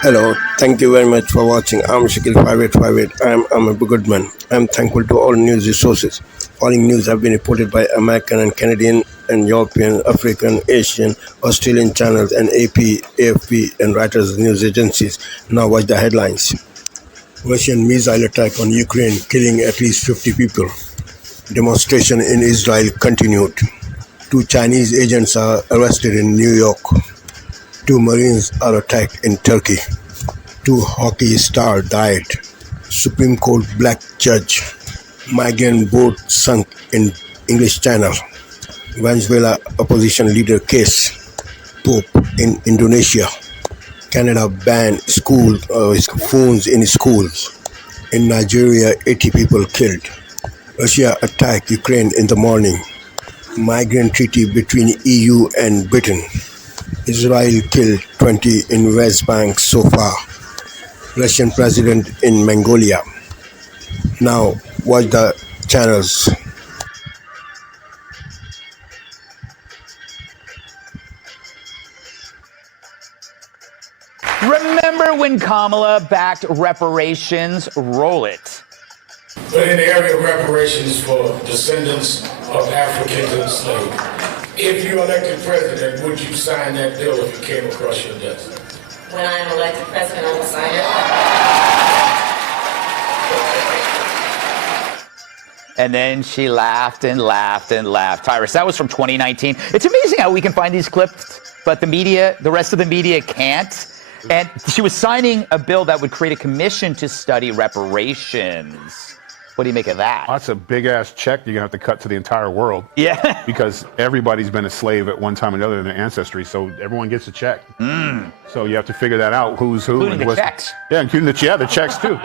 Hello, thank you very much for watching. I'm Shakil Private. I'm a Goodman. I'm thankful to all news resources. Following news have been reported by American and Canadian and European, African, Asian, Australian channels and AP, AFP and Reuters news agencies. Now watch the headlines. Russian missile attack on Ukraine killing at least 50 people. Demonstration in Israel continued. Two Chinese agents are arrested in New York. Two Marines are attacked in Turkey. Two hockey stars died. Supreme Court black judge. Migrant boat sunk in English Channel. Venezuela opposition leader case. Pope in Indonesia. Canada banned phones in schools. In Nigeria, 80 people killed. Russia attacked Ukraine in the morning. Migrant treaty between EU and Britain. Israel killed 20 in West Bank so far. Russian president in Mongolia. Now watch the channels. Remember when Kamala backed reparations? Roll it. But in the area of reparations for descendants of Africans enslaved, if you elected president, would you sign that bill if it came across your desk? When I am elected president, I will sign it. And then she laughed and laughed and laughed. Tyrus, that was from 2019. It's amazing how we can find these clips, but the rest of the media can't. And she was signing a bill that would create a commission to study reparations. What do you make of that? That's a big-ass check you're going to have to cut to the entire world. Yeah. Because everybody's been a slave at one time or another in their ancestry, so everyone gets a check. So you have to figure that out, who's who. Including the checks. Yeah, including the checks, too.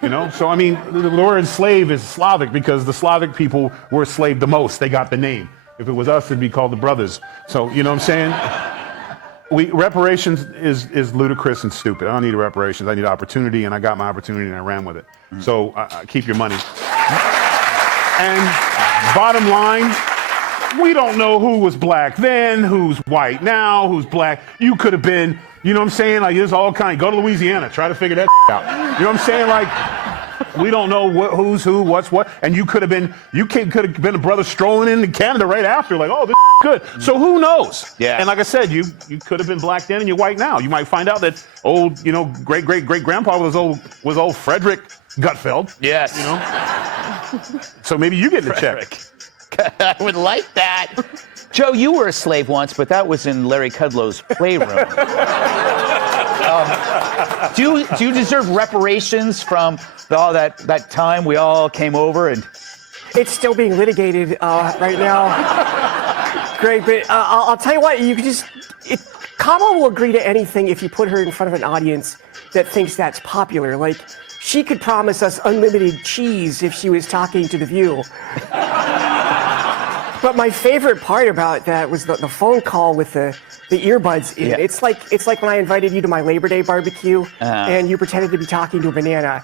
You know, so, I mean, the word slave is Slavic because the Slavic people were enslaved the most. They got the name. If it was us, it'd be called the brothers. So, you know what I'm saying? Reparations is ludicrous and stupid. I don't need reparations. I need opportunity, and I got my opportunity, and I ran with it. So keep your money. And bottom line, we don't know who was black then, who's white now, who's black. You could have been, you know what I'm saying? Like, there's all kinds. Go to Louisiana, try to figure that out. You know what I'm saying? Like, we don't know who's who, what's what. And you could have been a brother strolling into Canada right after, like, oh, this is good. So who knows? Yeah. And like I said, you could have been black then and you're white now. You might find out that old, great grandpa was old Frederick Gutfeld. Yes. You know? So maybe you get the check. I would like that. Joe, you were a slave once, but that was in Larry Kudlow's playroom. Do you deserve reparations from all that time we all came over and? It's still being litigated right now, Greg. But I'll tell you what, you could Kamala will agree to anything if you put her in front of an audience that thinks that's popular. Like, she could promise us unlimited cheese if she was talking to The View. But my favorite part about that was the phone call with the earbuds in. Yeah. It's like when I invited you to my Labor Day barbecue and you pretended to be talking to a banana.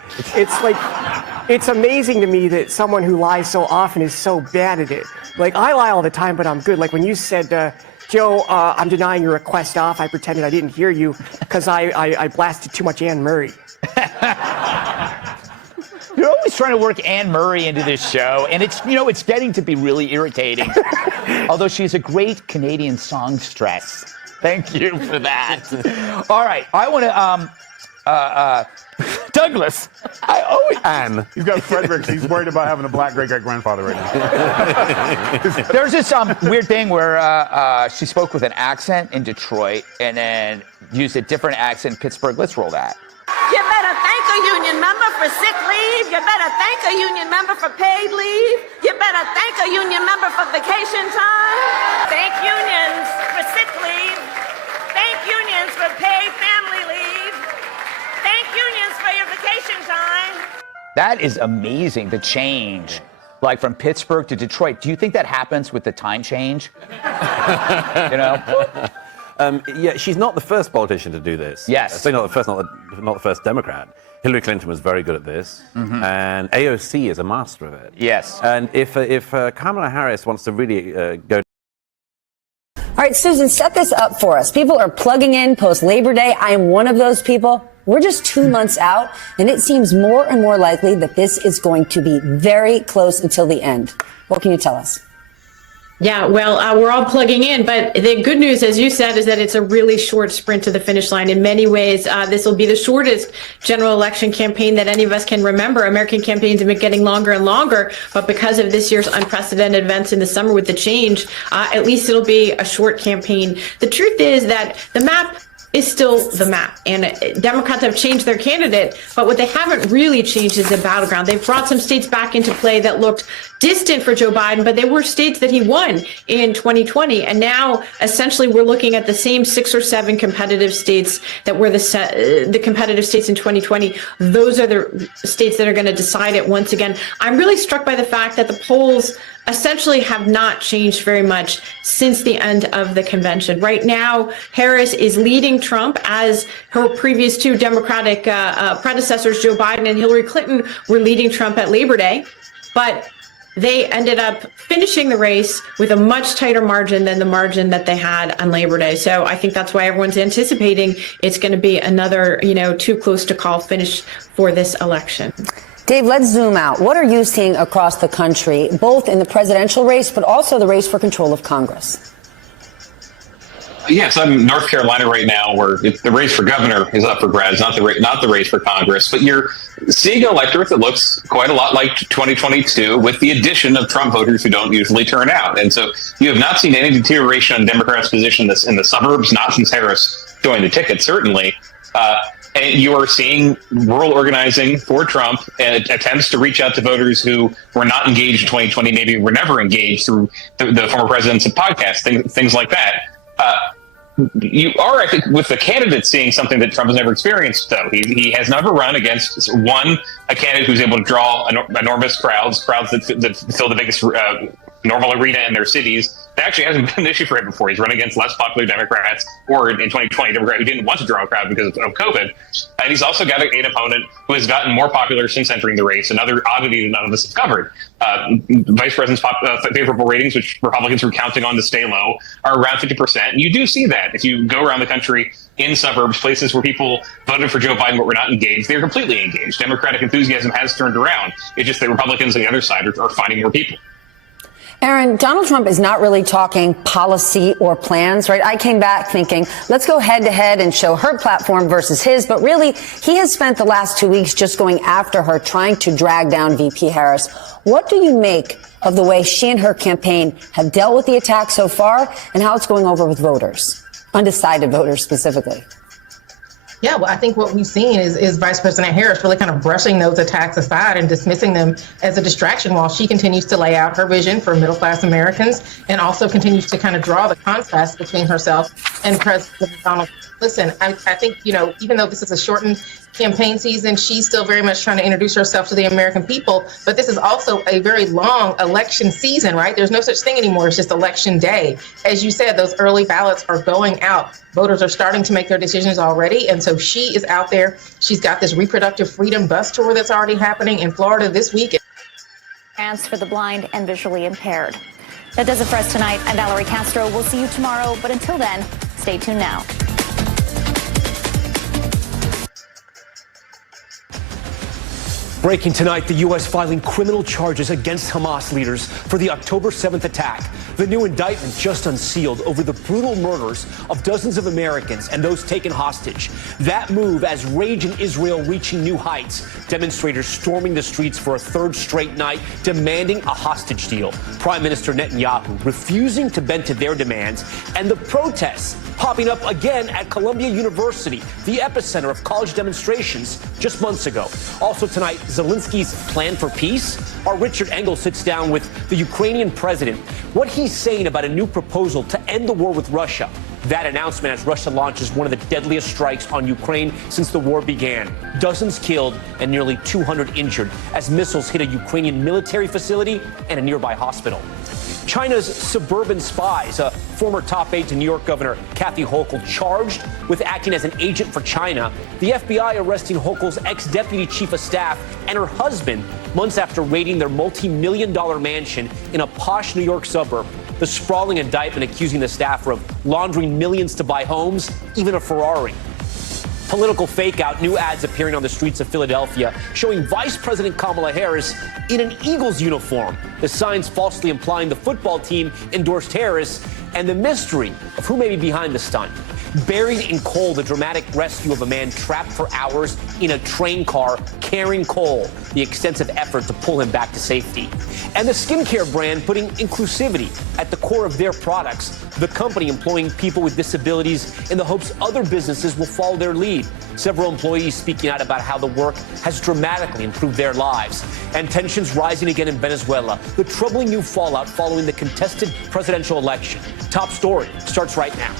It's amazing to me that someone who lies so often is so bad at it. Like, I lie all the time, but I'm good. Like when you said, Joe, I'm denying your request off. I pretended I didn't hear you because I blasted too much Anne Murray. You're always trying to work Anne Murray into this show, and it's getting to be really irritating. Although she's a great Canadian songstress. Thank you for that. All right, I want to, Douglas. Anne. He's got Fredericks. He's worried about having a black great-great-grandfather right now. There's this weird thing where she spoke with an accent in Detroit and then used a different accent in Pittsburgh. Let's roll that. You better thank a union member for sick leave. You better thank a union member for paid leave. You better thank a union member for vacation time. Thank unions for sick leave. Thank unions for paid family leave. Thank unions for your vacation time. That is amazing, the change. Like from Pittsburgh to Detroit. Do you think that happens with the time change? You know? Yeah, she's not the first politician to do this. Yes. Certainly not the first Democrat. Hillary Clinton was very good at this, and AOC is a master of it. Yes. And if Kamala Harris wants to really go All right, Susan, set this up for us. People are plugging in post-Labor Day. I am one of those people. We're just 2 months out, and it seems more and more likely that this is going to be very close until the end. What can you tell us? Yeah, well, we're all plugging in, but the good news, as you said, is that it's a really short sprint to the finish line. In many ways, this will be the shortest general election campaign that any of us can remember. American campaigns have been getting longer and longer, but because of this year's unprecedented events in the summer with the change, at least it'll be a short campaign. The truth is that the map is still the map, and Democrats have changed their candidate, but what they haven't really changed is the battleground. They've brought some states back into play that looked distant for Joe Biden, but they were states that he won in 2020, and now essentially we're looking at the same 6 or 7 competitive states that were the competitive states in 2020. Those are the states that are going to decide it once again. I'm really struck by the fact that the polls essentially have not changed very much since the end of the convention. Right now, Harris is leading Trump, as her previous 2 Democratic predecessors, Joe Biden and Hillary Clinton, were leading Trump at Labor Day. But they ended up finishing the race with a much tighter margin than the margin that they had on Labor Day. So I think that's why everyone's anticipating it's going to be another, too close to call finish for this election. Dave, let's zoom out. What are you seeing across the country, both in the presidential race, but also the race for control of Congress? Yes, I'm in North Carolina right now, where the race for governor is up for grabs, not the race for Congress. But you're seeing an electorate that looks quite a lot like 2022, with the addition of Trump voters who don't usually turn out. And so you have not seen any deterioration in Democrats' position in the suburbs, not since Harris joined the ticket, certainly. And you are seeing rural organizing for Trump and attempts to reach out to voters who were not engaged in 2020, maybe were never engaged through the former president's podcast, things like that. You are, I think, with the candidate seeing something that Trump has never experienced, though. He has never run against a candidate who's able to draw enormous crowds that fill the biggest normal arena in their cities. That actually hasn't been an issue for him before. He's run against less popular Democrats, or in 2020, a Democrat who didn't want to draw a crowd because of COVID. And he's also got an opponent who has gotten more popular since entering the race, another oddity that none of us have covered. Vice President's favorable ratings, which Republicans were counting on to stay low, are around 50%. And you do see that if you go around the country in suburbs, places where people voted for Joe Biden but were not engaged, they're completely engaged. Democratic enthusiasm has turned around. It's just the Republicans on the other side are finding more people. Aaron, Donald Trump is not really talking policy or plans, right? I came back thinking, let's go head to head and show her platform versus his. But really, he has spent the last 2 weeks just going after her, trying to drag down VP Harris. What do you make of the way she and her campaign have dealt with the attack so far, and how it's going over with voters, undecided voters specifically? Yeah, well, I think what we've seen is Vice President Harris really kind of brushing those attacks aside and dismissing them as a distraction while she continues to lay out her vision for middle-class Americans and also continues to kind of draw the contrast between herself and President Donald Trump. Listen, I think, even though this is a shortened campaign season, she's still very much trying to introduce herself to the American people. But this is also a very long election season, right? There's no such thing anymore. It's just election day. As you said, those early ballots are going out. Voters are starting to make their decisions already. And so she is out there. She's got this reproductive freedom bus tour that's already happening in Florida this week. Grants for the blind and visually impaired. That does it for us tonight. I'm Valerie Castro. We'll see you tomorrow. But until then, stay tuned now. Breaking tonight, the U.S. filing criminal charges against Hamas leaders for the October 7th attack. The new indictment just unsealed over the brutal murders of dozens of Americans and those taken hostage. That move as rage in Israel reaching new heights. Demonstrators storming the streets for a third straight night, demanding a hostage deal. Prime Minister Netanyahu refusing to bend to their demands, and the protests popping up again at Columbia University, the epicenter of college demonstrations just months ago. Also tonight, Zelensky's plan for peace. Our Richard Engel sits down with the Ukrainian president. What he's saying about a new proposal to end the war with Russia. That announcement as Russia launches one of the deadliest strikes on Ukraine since the war began. Dozens killed and nearly 200 injured as missiles hit a Ukrainian military facility and a nearby hospital. China's suburban spies, a former top aide to New York Governor Kathy Hochul, charged with acting as an agent for China. The FBI arresting Hochul's ex-deputy chief of staff and her husband months after raiding their multi-million-dollar mansion in a posh New York suburb. The sprawling indictment accusing the staffer of laundering millions to buy homes, even a Ferrari. Political fake out, new ads appearing on the streets of Philadelphia showing Vice President Kamala Harris in an Eagles uniform. The signs falsely implying the football team endorsed Harris, and the mystery of who may be behind the stunt. Buried in coal, the dramatic rescue of a man trapped for hours in a train car carrying coal, the extensive effort to pull him back to safety. And the skincare brand putting inclusivity at the core of their products, the company employing people with disabilities in the hopes other businesses will follow their lead. Several employees speaking out about how the work has dramatically improved their lives. And tensions rising again in Venezuela, the troubling new fallout following the contested presidential election. Top story starts right now.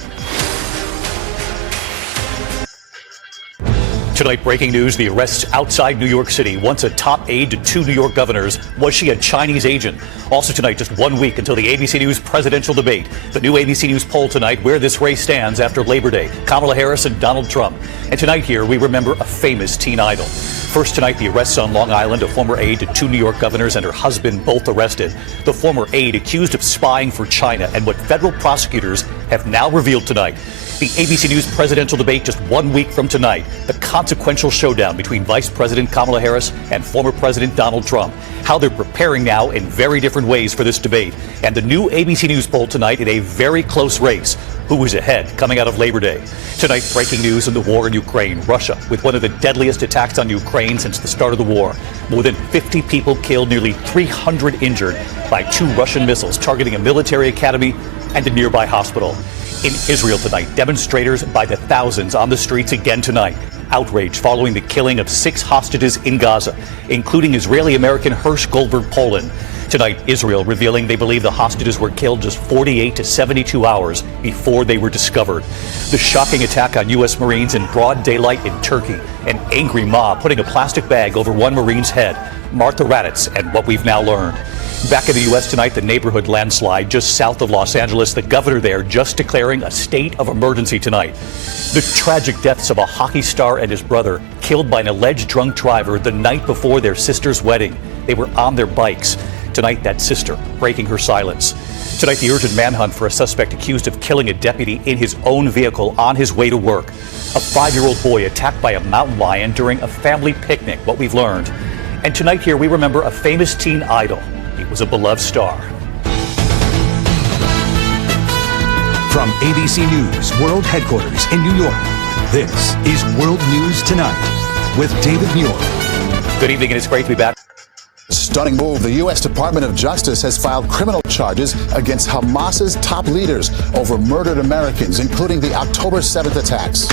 Tonight, breaking news, the arrests outside New York City. Once a top aide to two New York governors, was she a Chinese agent? Also tonight, just 1 week until the ABC News presidential debate. The new ABC News poll tonight, where this race stands after Labor Day. Kamala Harris and Donald Trump. And tonight here, we remember a famous teen idol. First tonight, the arrests on Long Island, a former aide to two New York governors and her husband both arrested. The former aide accused of spying for China, and what federal prosecutors have now revealed tonight. The ABC News presidential debate just 1 week from tonight. The consequential showdown between Vice President Kamala Harris and former President Donald Trump. How they're preparing now in very different ways for this debate. And the new ABC News poll tonight in a very close race. Who is ahead coming out of Labor Day? Tonight, breaking news in the war in Ukraine. Russia with one of the deadliest attacks on Ukraine since the start of the war. More than 50 people killed, nearly 300 injured by two Russian missiles targeting a military academy and a nearby hospital. In Israel tonight, demonstrators by the thousands on the streets again tonight. Outrage following the killing of 6 hostages in Gaza, including Israeli-American Hersh Goldberg Poland. Tonight, Israel revealing they believe the hostages were killed just 48 to 72 hours before they were discovered. The shocking attack on U.S. Marines in broad daylight in Turkey. An angry mob putting a plastic bag over one Marine's head. Martha Raddatz and what we've now learned. Back in the U.S. tonight, the neighborhood landslide just south of Los Angeles. The governor there just declaring a state of emergency tonight. The tragic deaths of a hockey star and his brother killed by an alleged drunk driver the night before their sister's wedding. They were on their bikes. Tonight, that sister breaking her silence. Tonight, the urgent manhunt for a suspect accused of killing a deputy in his own vehicle on his way to work. A 5-year-old boy attacked by a mountain lion during a family picnic, what we've learned. And tonight here, we remember a famous teen idol. He was a beloved star. From ABC News World Headquarters in New York, this is World News Tonight with David Muir. Good evening, and it's great to be back. Stunning move. The U.S. Department of Justice has filed criminal charges against Hamas's top leaders over murdered Americans, including the October 7th attacks.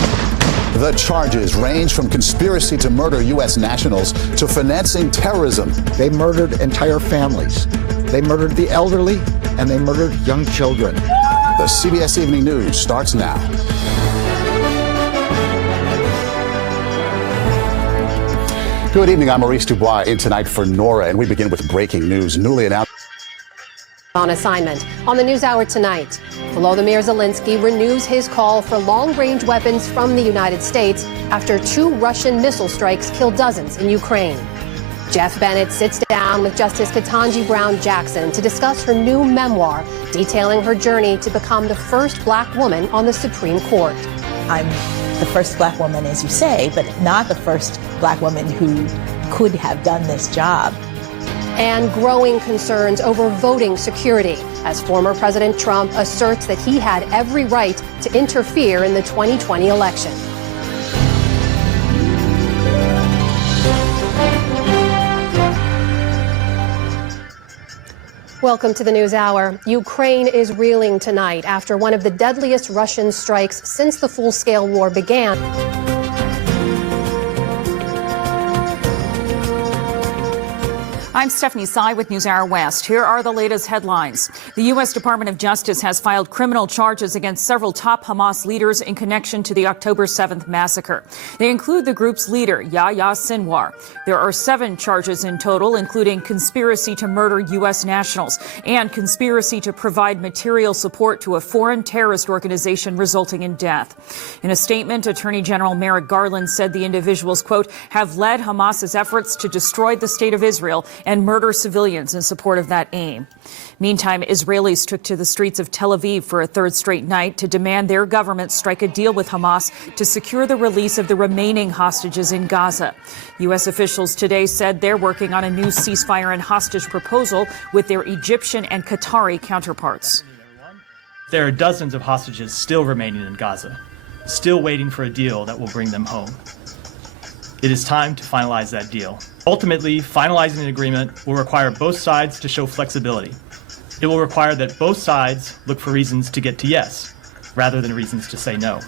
The charges range from conspiracy to murder U.S. nationals to financing terrorism. They murdered entire families. They murdered the elderly, and they murdered young children. The CBS Evening News starts now. Good evening. I'm Maurice Dubois in tonight for Nora, and we begin with breaking news. Newly announced. On assignment on the NewsHour tonight, Volodymyr Zelensky renews his call for long-range weapons from the United States after 2 Russian missile strikes killed dozens in Ukraine. Jeff Bennett sits down with Justice Ketanji Brown Jackson to discuss her new memoir, detailing her journey to become the first Black woman on the Supreme Court. I'm the first Black woman, as you say, but not the first Black woman who could have done this job. And growing concerns over voting security as former President Trump asserts that he had every right to interfere in the 2020 election. Welcome to the NewsHour. Ukraine is reeling tonight after one of the deadliest Russian strikes since the full-scale war began. I'm Stephanie Tsai with NewsHour West. Here are the latest headlines. The U.S. Department of Justice has filed criminal charges against several top Hamas leaders in connection to the October 7th massacre. They include the group's leader, Yahya Sinwar. There are 7 charges in total, including conspiracy to murder U.S. nationals and conspiracy to provide material support to a foreign terrorist organization resulting in death. In a statement, Attorney General Merrick Garland said the individuals, quote, have led Hamas's efforts to destroy the state of Israel and murder civilians in support of that aim. Meantime, Israelis took to the streets of Tel Aviv for a third straight night to demand their government strike a deal with Hamas to secure the release of the remaining hostages in Gaza. U.S. officials today said they're working on a new ceasefire and hostage proposal with their Egyptian and Qatari counterparts. There are dozens of hostages still remaining in Gaza, still waiting for a deal that will bring them home. It is time to finalize that deal. Ultimately, finalizing an agreement will require both sides to show flexibility. It will require that both sides look for reasons to get to yes, rather than reasons to say no.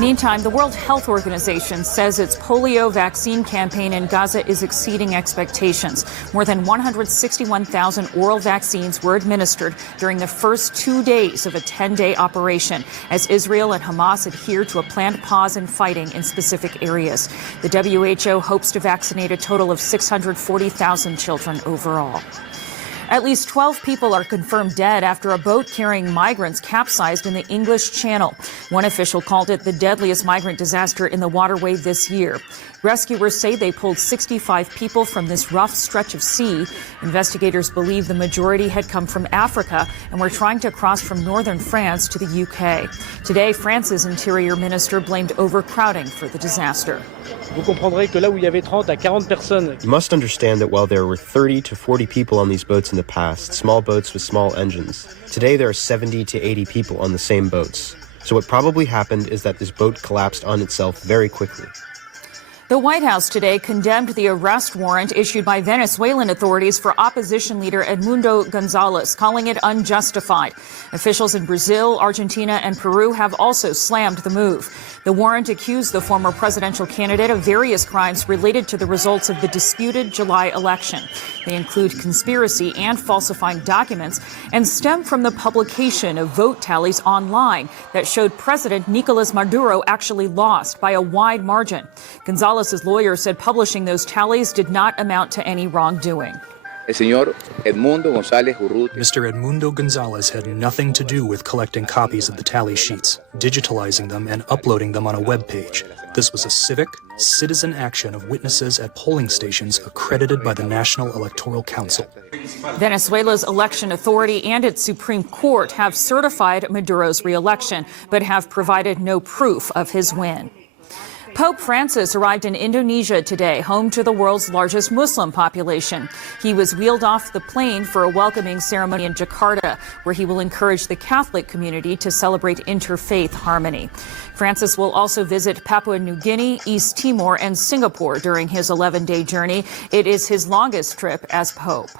Meantime, the World Health Organization says its polio vaccine campaign in Gaza is exceeding expectations. More than 161,000 oral vaccines were administered during the first 2 days of a 10-day operation, as Israel and Hamas adhere to a planned pause in fighting in specific areas. The WHO hopes to vaccinate a total of 640,000 children overall. At least 12 people are confirmed dead after a boat carrying migrants capsized in the English Channel. One official called it the deadliest migrant disaster in the waterway this year. Rescuers say they pulled 65 people from this rough stretch of sea. Investigators believe the majority had come from Africa and were trying to cross from northern France to the UK. Today, France's interior minister blamed overcrowding for the disaster. You must understand that while there were 30 to 40 people on these boats in the past, small boats with small engines, today there are 70 to 80 people on the same boats. So what probably happened is that this boat collapsed on itself very quickly. The White House today condemned the arrest warrant issued by Venezuelan authorities for opposition leader Edmundo Gonzalez, calling it unjustified. Officials in Brazil, Argentina, and Peru have also slammed the move. The warrant accused the former presidential candidate of various crimes related to the results of the disputed July election. They include conspiracy and falsifying documents and stem from the publication of vote tallies online that showed President Nicolas Maduro actually lost by a wide margin. Gonzalez's lawyer said publishing those tallies did not amount to any wrongdoing. Mr. Edmundo Gonzalez had nothing to do with collecting copies of the tally sheets, digitalizing them, and uploading them on a web page. This was a civic, citizen action of witnesses at polling stations accredited by the National Electoral Council. Venezuela's election authority and its Supreme Court have certified Maduro's re-election, but have provided no proof of his win. Pope Francis arrived in Indonesia today, home to the world's largest Muslim population. He was wheeled off the plane for a welcoming ceremony in Jakarta, where he will encourage the Catholic community to celebrate interfaith harmony. Francis will also visit Papua New Guinea, East Timor, and Singapore during his 11-day journey. It is his longest trip as Pope.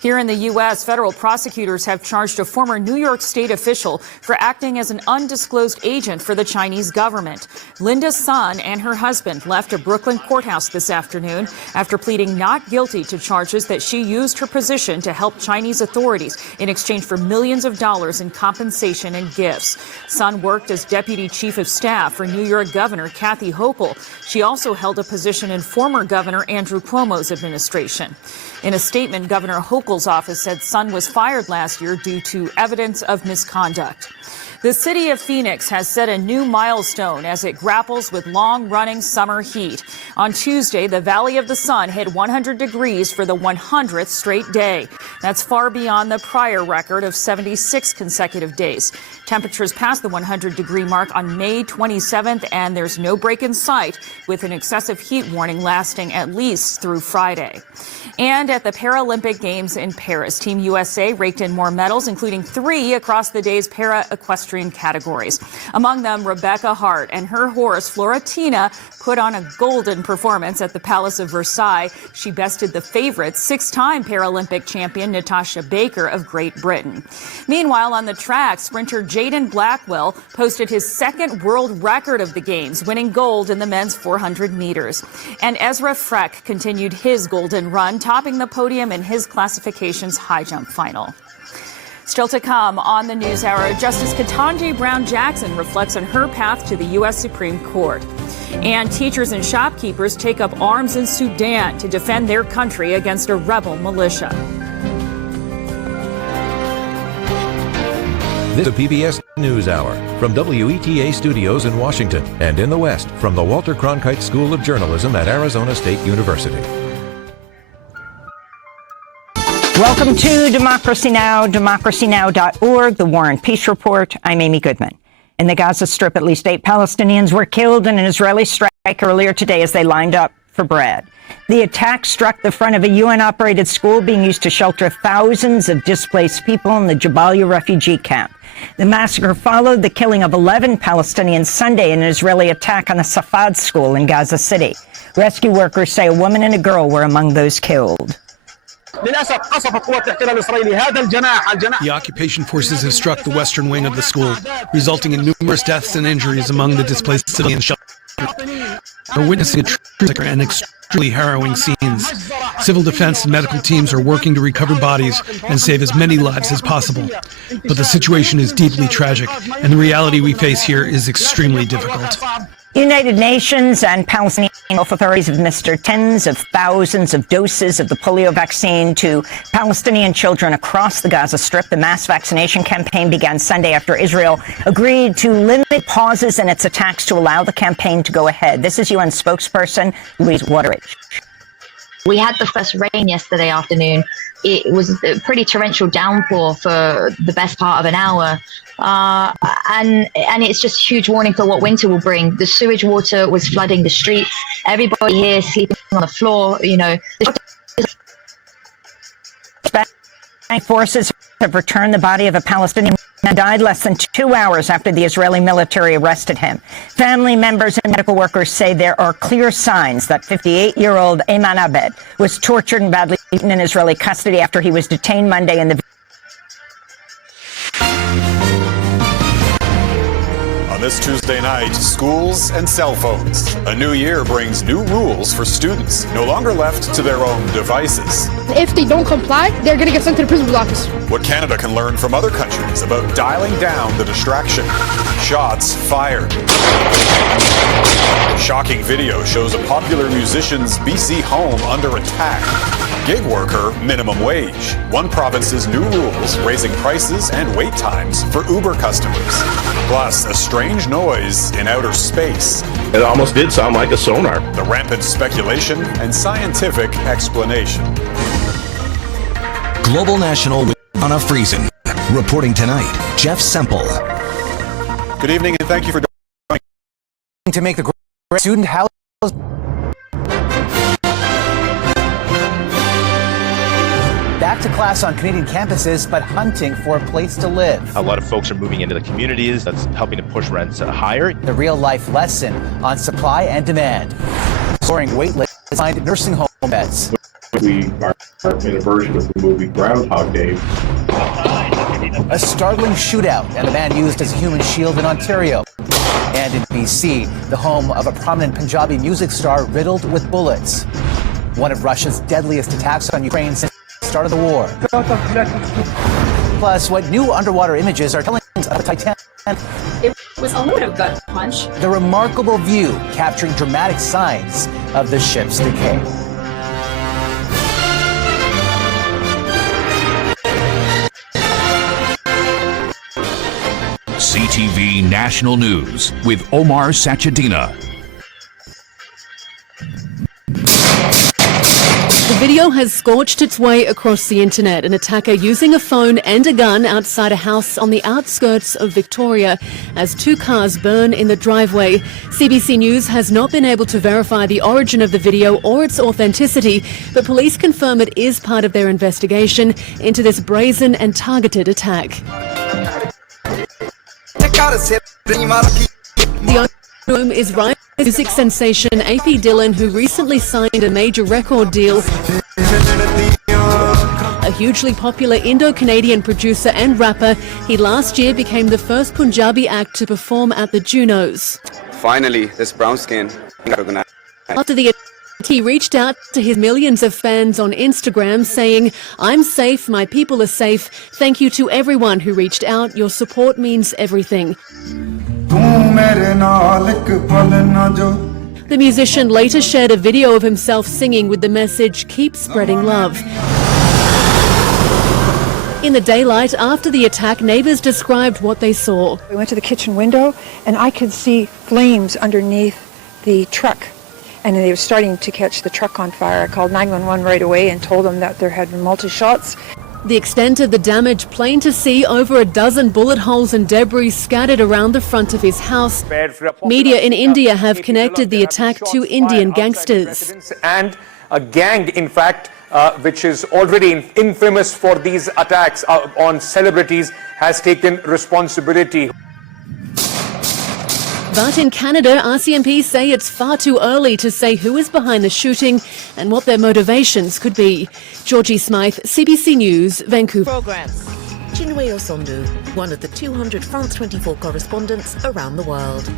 Here in the U.S., federal prosecutors have charged a former New York State official for acting as an undisclosed agent for the Chinese government. Linda Sun and her husband left a Brooklyn courthouse this afternoon after pleading not guilty to charges that she used her position to help Chinese authorities in exchange for millions of dollars in compensation and gifts. Sun worked as deputy chief of staff for New York Governor Kathy Hochul. She also held a position in former Governor Andrew Cuomo's administration. In a statement, Governor Hochul's office said Sun was fired last year due to evidence of misconduct. The city of Phoenix has set a new milestone as it grapples with long-running summer heat. On Tuesday, the Valley of the Sun hit 100 degrees for the 100th straight day. That's far beyond the prior record of 76 consecutive days. Temperatures passed the 100-degree mark on May 27th, and there's no break in sight, with an excessive heat warning lasting at least through Friday. And at the Paralympic Games in Paris, Team USA raked in more medals, including 3 across the day's para-equestrian categories. Among them, Rebecca Hart and her horse, Florentina, put on a golden performance at the Palace of Versailles. She bested the favorite, 6-time Paralympic champion Natasha Baker of Great Britain. Meanwhile, on the track, sprinter Jaden Blackwell posted his second world record of the Games, winning gold in the men's 400 meters. And Ezra Freck continued his golden run, topping the podium in his classification's high jump final. Still to come on the NewsHour, Justice Ketanji Brown Jackson reflects on her path to the U.S. Supreme Court. And teachers and shopkeepers take up arms in Sudan to defend their country against a rebel militia. This is the PBS NewsHour from WETA Studios in Washington and in the West from the Walter Cronkite School of Journalism at Arizona State University. Welcome to Democracy Now!, democracynow.org, the War and Peace Report. I'm Amy Goodman. In the Gaza Strip, at least 8 Palestinians were killed in an Israeli strike earlier today as they lined up for bread. The attack struck the front of a UN-operated school being used to shelter thousands of displaced people in the Jabalia refugee camp. The massacre followed the killing of 11 Palestinians Sunday in an Israeli attack on a Safad school in Gaza City. Rescue workers say a woman and a girl were among those killed. The occupation forces have struck the western wing of the school, resulting in numerous deaths and injuries among the displaced civilians. We're witnessing a tragic and extremely harrowing scenes. Civil defense and medical teams are working to recover bodies and save as many lives as possible. But the situation is deeply tragic, and the reality we face here is extremely difficult. United Nations and Palestinian health authorities have administered tens of thousands of doses of the polio vaccine to Palestinian children across the Gaza Strip. The mass vaccination campaign began Sunday after Israel agreed to limit pauses in its attacks to allow the campaign to go ahead. This is UN spokesperson Louise Wateridge. We had the first rain yesterday afternoon. It was a pretty torrential downpour for the best part of an hour. And it's just a huge warning for what winter will bring. The sewage water was flooding the streets. Everybody here sleeping on the floor, you know. Forces have returned the body of a Palestinian man who died less than 2 hours after the Israeli military arrested him. Family members and medical workers say there are clear signs that 58-year-old Ayman Abed was tortured and badly beaten in Israeli custody after he was detained Monday in the... On this Tuesday night, schools and cell phones. A new year brings new rules for students, no longer left to their own devices. If they don't comply, they're going to get sent to the principal's office. What Canada can learn from other countries about dialing down the distraction. Shots fired. Shocking video shows a popular musician's BC home under attack. Gig worker minimum wage. One province's new rules raising prices and wait times for Uber customers. Plus, a strange noise in outer space. It almost did sound like a sonar. The rampant speculation and scientific explanation. Global National with Anna Friesen. Reporting tonight, Jeff Semple. Good evening and thank you for joining. To make the student house. Back to class on Canadian campuses, but hunting for a place to live. A lot of folks are moving into the communities. That's helping to push rents higher. The real-life lesson on supply and demand. Soaring wait lists find nursing home beds. We are in a version of the movie Groundhog Day. A startling shootout and a man used as a human shield in Ontario. And in BC, the home of a prominent Punjabi music star riddled with bullets. One of Russia's deadliest attacks on Ukraine since the start of the war. Plus, what new underwater images are telling us of the Titanic. It was a little bit of gut punch. The remarkable view capturing dramatic signs of the ship's decay. CTV National News with Omar Sachedina. The video has scorched its way across the internet. An attacker using a phone and a gun outside a house on the outskirts of Victoria as 2 cars burn in the driveway. CBC News has not been able to verify the origin of the video or its authenticity, but police confirm it is part of their investigation into this brazen and targeted attack. The room is rising music sensation AP Dillon, who recently signed a major record deal. A hugely popular Indo-Canadian producer and rapper, he last year became the first Punjabi act to perform at the Junos. Finally, this brown skin. After the he reached out to his millions of fans on Instagram saying, "I'm safe, my people are safe. Thank you to everyone who reached out. Your support means everything." The musician later shared a video of himself singing with the message, "Keep spreading love." In the daylight after the attack, neighbours described what they saw. We went to the kitchen window and I could see flames underneath the truck. and they were starting to catch the truck on fire. I called 911 right away and told them that there had been multi-shots. The extent of the damage plain to see, over a dozen bullet holes and debris scattered around the front of his house. Media in India have connected the attack to Indian gangsters. And a gang, in fact, which is already infamous for these attacks on celebrities, has taken responsibility. But in Canada, RCMP say it's far too early to say who is behind the shooting and what their motivations could be. Georgie Smythe, CBC News, Vancouver. Programs. Chinwe Osondu, one of the 200 France 24 correspondents around the world.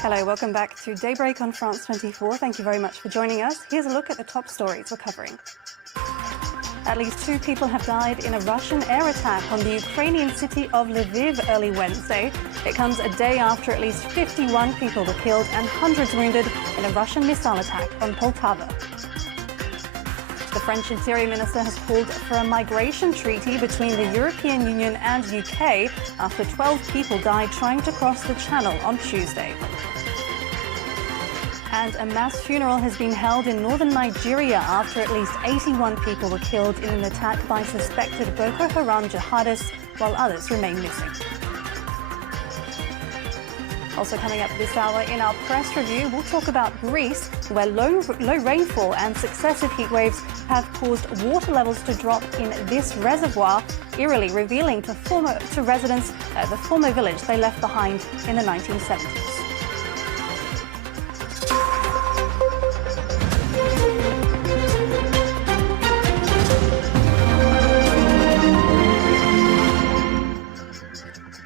Hello, welcome back to Daybreak on France 24. Thank you very much for joining us. Here's a look at the top stories we're covering. At least 2 people have died in a Russian air attack on the Ukrainian city of Lviv early Wednesday. It comes a day after at least 51 people were killed and hundreds wounded in a Russian missile attack on Poltava. The French Interior Minister has called for a migration treaty between the European Union and UK after 12 people died trying to cross the Channel on Tuesday. And a mass funeral has been held in northern Nigeria after at least 81 people were killed in an attack by suspected Boko Haram jihadists, while others remain missing. Also coming up this hour in our press review, we'll talk about Greece, where low rainfall and successive heat waves have caused water levels to drop in this reservoir, eerily revealing to residents the former village they left behind in the 1970s.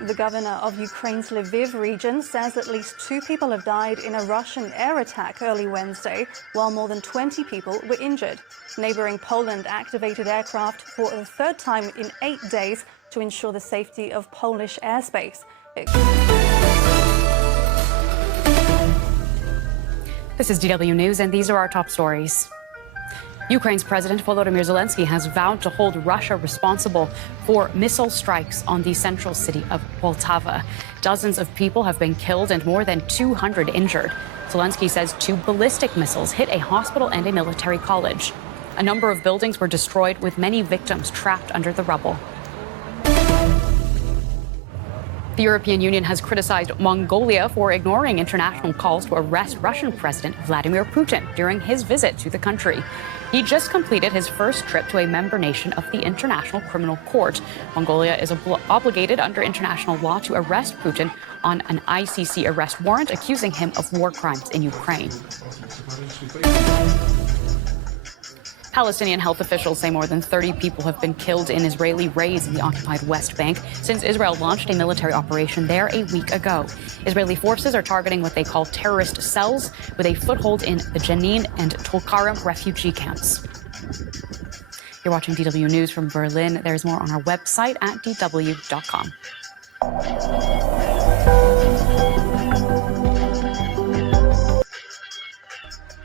The governor of Ukraine's Lviv region says at least 2 people have died in a Russian air attack early Wednesday, while more than 20 people were injured. Neighboring Poland activated aircraft for the 3rd time in 8 days to ensure the safety of Polish airspace. This is DW News, and these are our top stories. Ukraine's President Volodymyr Zelensky has vowed to hold Russia responsible for missile strikes on the central city of Poltava. Dozens of people have been killed and more than 200 injured. Zelensky says 2 ballistic missiles hit a hospital and a military college. A number of buildings were destroyed, with many victims trapped under the rubble. The European Union has criticized Mongolia for ignoring international calls to arrest Russian President Vladimir Putin during his visit to the country. He just completed his first trip to a member nation of the International Criminal Court. Mongolia is obligated under international law to arrest Putin on an ICC arrest warrant, accusing him of war crimes in Ukraine. Palestinian health officials say more than 30 people have been killed in Israeli raids in the occupied West Bank since Israel launched a military operation there a week ago. Israeli forces are targeting what they call terrorist cells with a foothold in the Jenin and Tulkarem refugee camps. You're watching DW News from Berlin. There's more on our website at dw.com.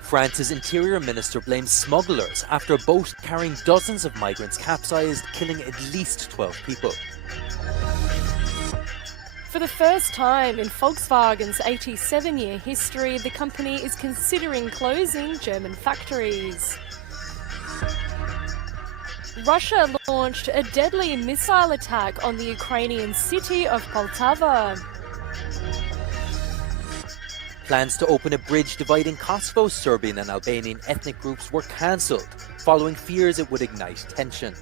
France's Interior Minister blames smugglers after a boat carrying dozens of migrants capsized, killing at least 12 people. For the first time in Volkswagen's 87-year history, the company is considering closing German factories. Russia launched a deadly missile attack on the Ukrainian city of Poltava. Plans to open a bridge dividing Kosovo's Serbian and Albanian ethnic groups were cancelled, following fears it would ignite tension.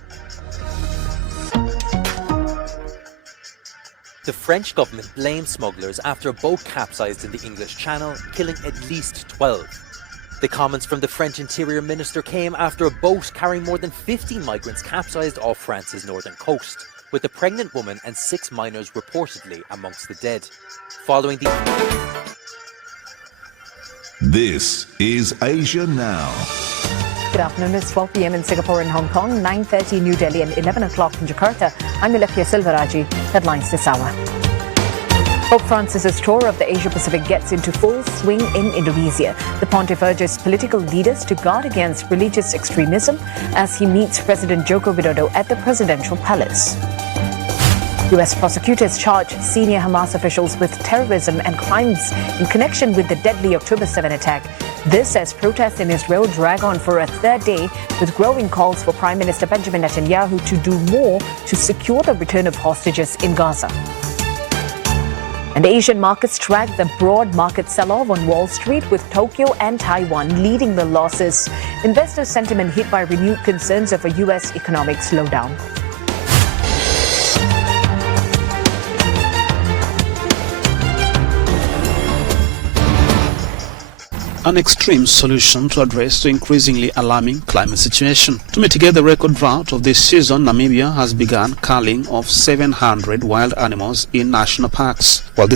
The French government blamed smugglers after a boat capsized in the English Channel, killing at least 12. The comments from the French Interior Minister came after a boat carrying more than 50 migrants capsized off France's northern coast, with a pregnant woman and 6 minors reportedly amongst the dead. Following the... This is Asia Now. Good afternoon. It's 12 p.m. in Singapore and Hong Kong, 9:30 New Delhi and 11 o'clock in Jakarta. I'm Alefia Silveraji. Headlines this hour. Pope Francis's tour of the Asia-Pacific gets into full swing in Indonesia. The pontiff urges political leaders to guard against religious extremism as he meets President Joko Widodo at the presidential palace. U.S. prosecutors charge senior Hamas officials with terrorism and crimes in connection with the deadly October 7 attack. This as protests in Israel drag on for a third day, with growing calls for Prime Minister Benjamin Netanyahu to do more to secure the return of hostages in Gaza. And Asian markets track the broad market sell-off on Wall Street, with Tokyo and Taiwan leading the losses. Investor sentiment hit by renewed concerns of a U.S. economic slowdown. An extreme solution to address the increasingly alarming climate situation. To mitigate the record drought of this season, Namibia has begun culling of 700 wild animals in national parks. While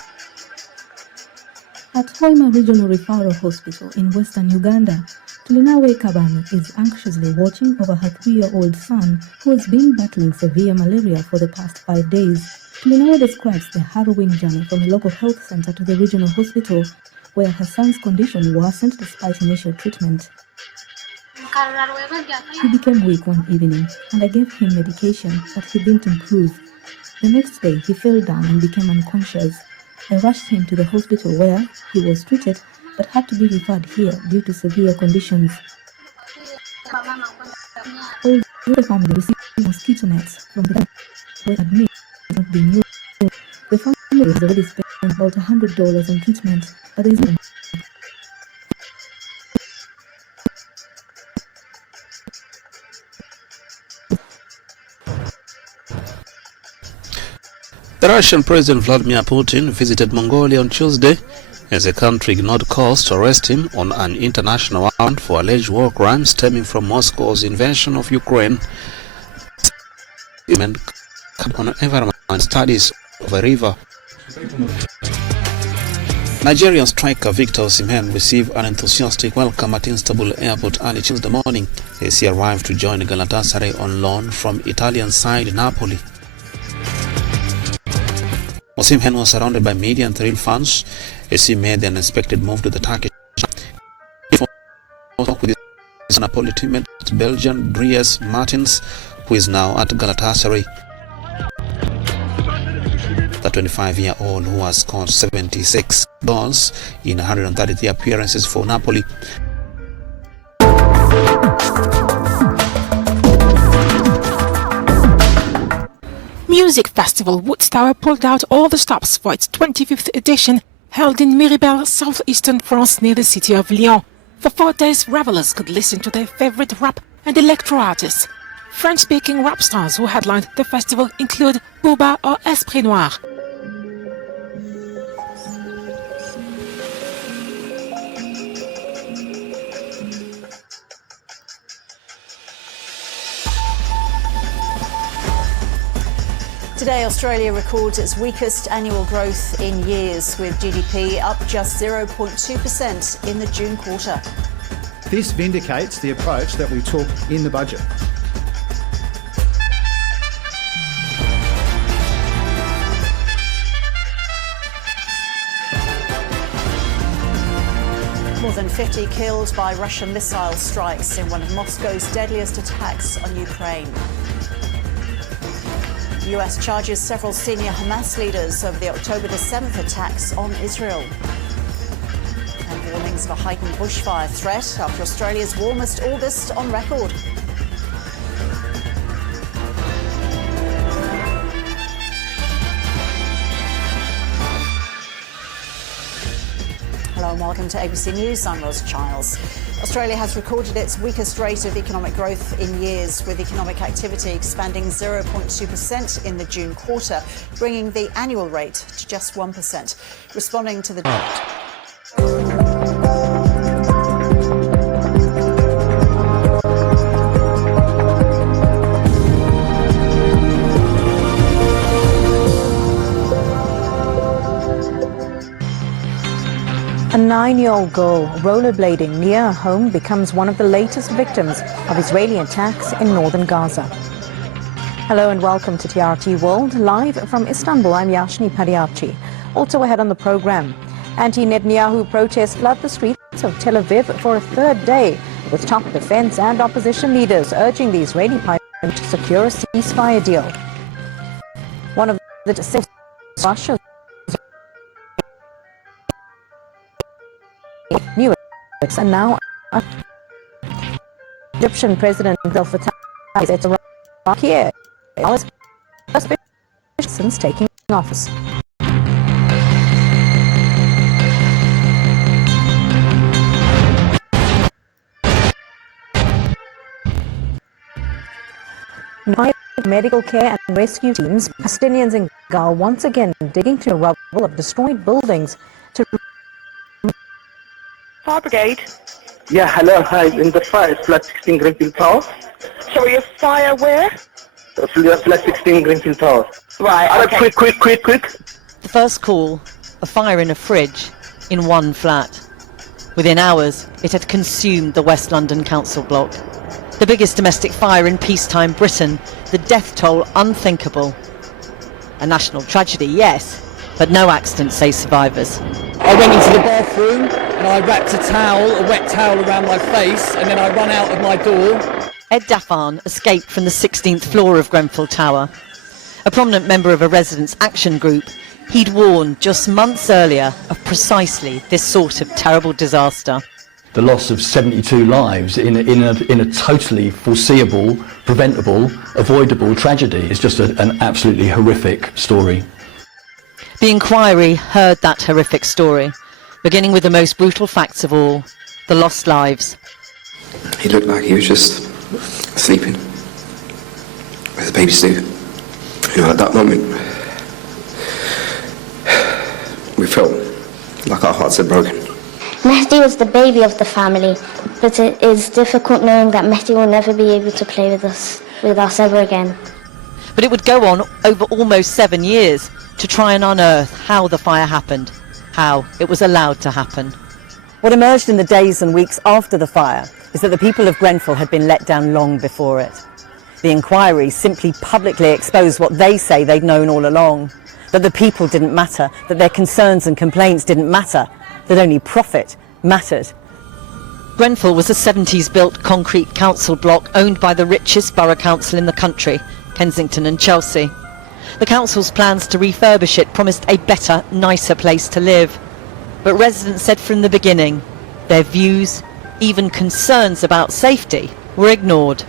At Hoima Regional Referral Hospital in western Uganda, Tulinawe Kabani is anxiously watching over her 3-year-old son, who has been battling severe malaria for the past 5 days. Tulinawe describes the harrowing journey from a local health center to the regional hospital, where her son's condition worsened despite initial treatment. He became weak one evening, and I gave him medication, but he didn't improve. The next day, he fell down and became unconscious. I rushed him to the hospital where he was treated, but had to be referred here due to severe conditions. All the family received mosquito nets from the where admit not being used. The family has already spent about $100 on treatment, but there is no. The Russian President Vladimir Putin visited Mongolia on Tuesday as the country ignored calls to arrest him on an international warrant for alleged war crimes stemming from Moscow's invasion of Ukraine and carbon environment studies of a river. Nigerian striker Victor Osimhen received an enthusiastic welcome at Istanbul airport early Tuesday morning as he arrived to join Galatasaray on loan from Italian side Napoli. Osimhen was surrounded by media and thrilled fans as he made the unexpected move to the Turkish. He talked with his Napoli teammate Belgian Dries Martins, who is now at Galatasaray. The 25-year-old, who has scored 76 goals in 133 appearances for Napoli. Music festival Woodstock pulled out all the stops for its 25th edition, held in Miribel, southeastern France near the city of Lyon. For 4 days, revelers could listen to their favorite rap and electro artists. French-speaking rap stars who headlined the festival include Booba or Esprit Noir. Today, Australia records its weakest annual growth in years, with GDP up just 0.2% in the June quarter. This vindicates the approach that we took in the budget. More than 50 killed by Russian missile strikes in one of Moscow's deadliest attacks on Ukraine. The US charges several senior Hamas leaders over the October 7th attacks on Israel. And warnings of a heightened bushfire threat after Australia's warmest August on record. Hello and welcome to ABC News. I'm Ros Childs. Australia has recorded its weakest rate of economic growth in years, with economic activity expanding 0.2% in the June quarter, bringing the annual rate to just 1%. Responding to the... A 9-year-old girl rollerblading near her home becomes one of the latest victims of Israeli attacks in northern Gaza. Hello and welcome to TRT World. Live from Istanbul, I'm Yashni Pariapchi. Also ahead on the program, anti-Netanyahu protests flood the streets of Tel Aviv for a third day, with top defense and opposition leaders urging the Israeli parliament to secure a ceasefire deal. One of that since Russia new and now Egyptian President Abdel Fattah is at Iraq here since taking office. Medical care and rescue teams, Palestinians in Gaza once again digging through rubble of destroyed buildings to... Fire brigade. Yeah, hello, hi. In the fire, flat 16 Greenfield Tower. Sorry, a fire where? Flat 16 Greenfield Tower. Right, okay. Quick. The first call, a fire in a fridge in one flat. Within hours, it had consumed the West London council block. The biggest domestic fire in peacetime Britain, the death toll unthinkable. A national tragedy, yes, but no accident, say survivors. I went into the bathroom and I wrapped a wet towel around my face, and then I ran out of my door. Ed Daffan escaped from the 16th floor of Grenfell Tower. A prominent member of a residents' action group, he'd warned just months earlier of precisely this sort of terrible disaster. The loss of 72 lives in a totally foreseeable, preventable, avoidable tragedy is just an absolutely horrific story. The inquiry heard that horrific story, beginning with the most brutal facts of all, the lost lives. He looked like he was just sleeping with a baby suit. You know, at that moment, we felt like our hearts had broken. Mehdi was the baby of the family, but it is difficult knowing that Mehdi will never be able to play with us ever again. But it would go on over almost 7 years to try and unearth how the fire happened, how it was allowed to happen. What emerged in the days and weeks after the fire is that the people of Grenfell had been let down long before it. The inquiry simply publicly exposed what they say they'd known all along, that the people didn't matter, that their concerns and complaints didn't matter, that only profit mattered. Grenfell was a 70s-built concrete council block owned by the richest borough council in the country, Kensington and Chelsea. The council's plans to refurbish it promised a better, nicer place to live. But residents said from the beginning, their views, even concerns about safety, were ignored.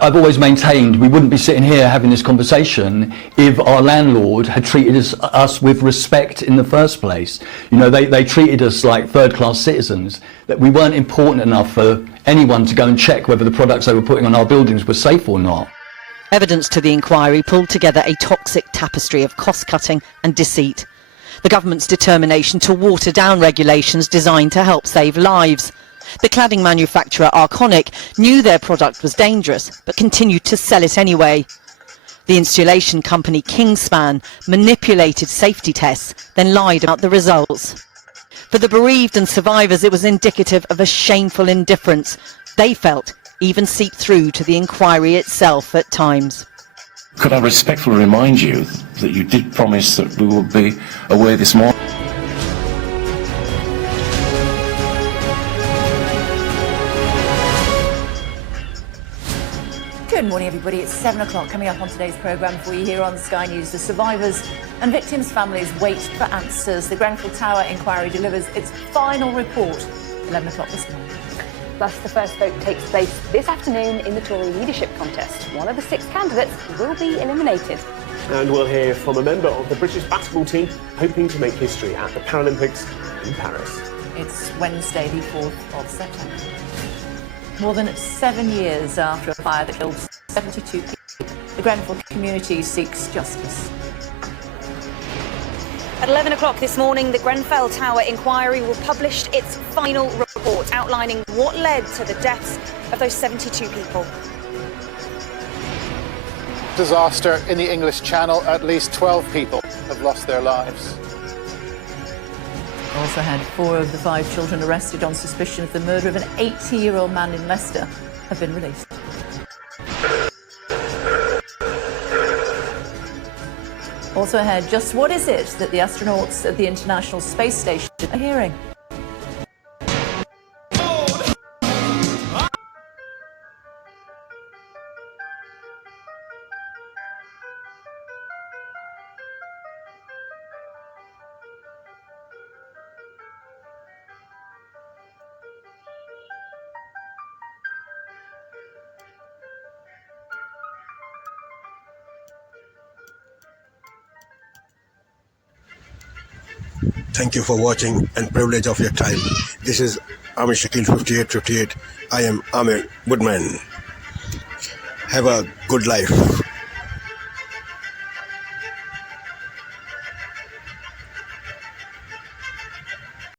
I've always maintained we wouldn't be sitting here having this conversation if our landlord had treated us with respect in the first place. You know, they treated us like third-class citizens, that we weren't important enough for anyone to go and check whether the products they were putting on our buildings were safe or not. Evidence to the inquiry pulled together a toxic tapestry of cost-cutting and deceit. The government's determination to water down regulations designed to help save lives. The cladding manufacturer Arconic knew their product was dangerous, but continued to sell it anyway. The insulation company Kingspan manipulated safety tests, then lied about the results. For the bereaved and survivors, it was indicative of a shameful indifference they felt even seeped through to the inquiry itself at times. Could I respectfully remind you that you did promise that we would be away this morning? Good morning, everybody. It's 7 o'clock. Coming up on today's programme for you here on Sky News, the survivors and victims' families wait for answers. The Grenfell Tower inquiry delivers its final report 11 o'clock this morning. Plus, the first vote takes place this afternoon in the Tory leadership contest. One of the 6 candidates will be eliminated. And we'll hear from a member of the British basketball team hoping to make history at the Paralympics in Paris. It's Wednesday, the 4th of September. More than 7 years after a fire that killed 72 people, the Grenfell community seeks justice. At 11 o'clock this morning, the Grenfell Tower inquiry will publish its final report outlining what led to the deaths of those 72 people. Disaster in the English Channel. At least 12 people have lost their lives. Also had 4 of the 5 children arrested on suspicion of the murder of an 80-year-old man in Leicester have been released. Also ahead, just what is it that the astronauts at the International Space Station are hearing? Thank you for watching and privilege of your time. This is Amir Shakil 5858. I am Amir Goodman. Have a good life.